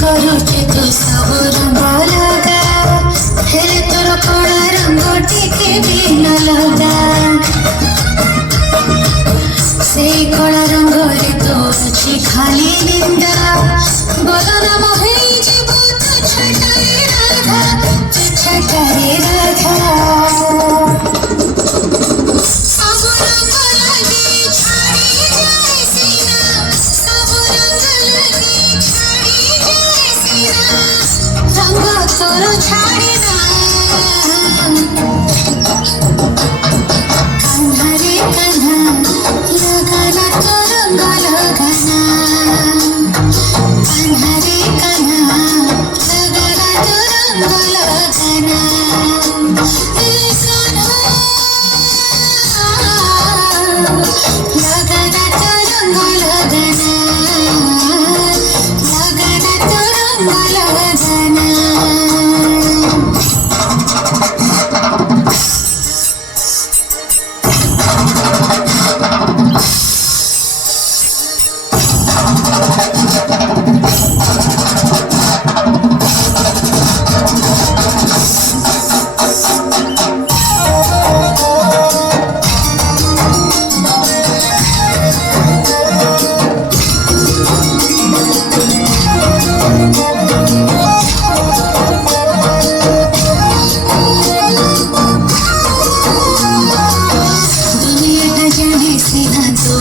କରୁଛି ତୁ ସବୁ ରଙ୍ଗ ଲଗା, ହେଲେ ତୋର କଳା ରଙ୍ଗ ଟିକେ ବି ନ ଲଗା। ସେଇ କଳା ରଙ୍ଗରେ ତୋ ଅଛି ଖାଲି ନିନ୍ଦା, ବଦନାମ ହେଇଯିବ ତୁ ଛାଟରେ ରାଧା, ତୁ ଛାଟରେ ରାଧା। ସବୁ ରଙ୍ଗ ଲାଗି ଛାଡ଼ି ଯାଏ ସିନା, ସବୁ ରଙ୍ଗ ଲାଗି ଛାଡ଼ି ଯାଏ ସିନା, ରଙ୍ଗ ତୋର ଛାଡ଼ିନା। କାହ୍ନାରେ କାହ୍ନା ଲଗାନା ତୋ ରଙ୍ଗ ଲଗାନା, କାହ୍ନାରେ କାହ୍ନା ଲଗାନା ତୋ ରଙ୍ଗ ଲଗାନା। ଏ କାହ୍ନା ଲଗାନା ତୋ ରଙ୍ଗ ଲଗାନା, ଲଗାନା ତୋ ରଙ୍ଗ ଲଗାନା। दुनिया जाने सिना तो